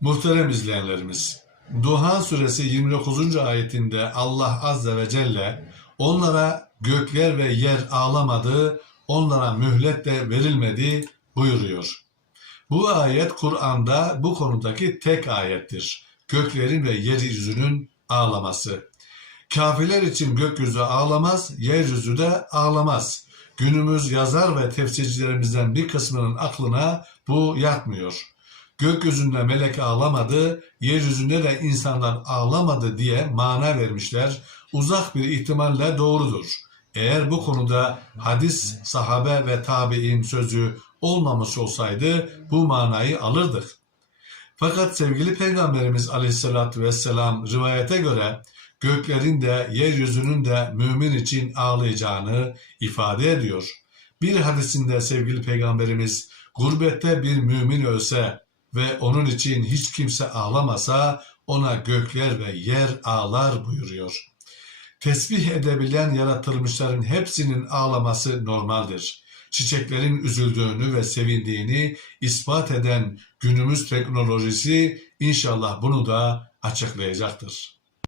Muhterem izleyenlerimiz, Duha suresi 29. ayetinde Allah azze ve celle onlara gökler ve yer ağlamadı, onlara mühlet de verilmedi buyuruyor. Bu ayet Kur'an'da bu konudaki tek ayettir. Göklerin ve yeryüzünün ağlaması. Kafirler için gökyüzü ağlamaz, yeryüzü de ağlamaz. Günümüz yazar ve tefsircilerimizden bir kısmının aklına bu yatmıyor. Gökyüzünde melek ağlamadı, yeryüzünde de insanlar ağlamadı diye mana vermişler. Uzak bir ihtimalle doğrudur. Eğer bu konuda hadis, sahabe ve tabi'in sözü olmamış olsaydı bu manayı alırdık. Fakat sevgili Peygamberimiz Aleyhisselatü Vesselam rivayete göre göklerin de yeryüzünün de mümin için ağlayacağını ifade ediyor. Bir hadisinde sevgili Peygamberimiz gurbette bir mümin ölse ve onun için hiç kimse ağlamasa ona gökler ve yer ağlar buyuruyor. Tesbih edebilen yaratılmışların hepsinin ağlaması normaldir. Çiçeklerin üzüldüğünü ve sevindiğini ispat eden günümüz teknolojisi inşallah bunu da açıklayacaktır.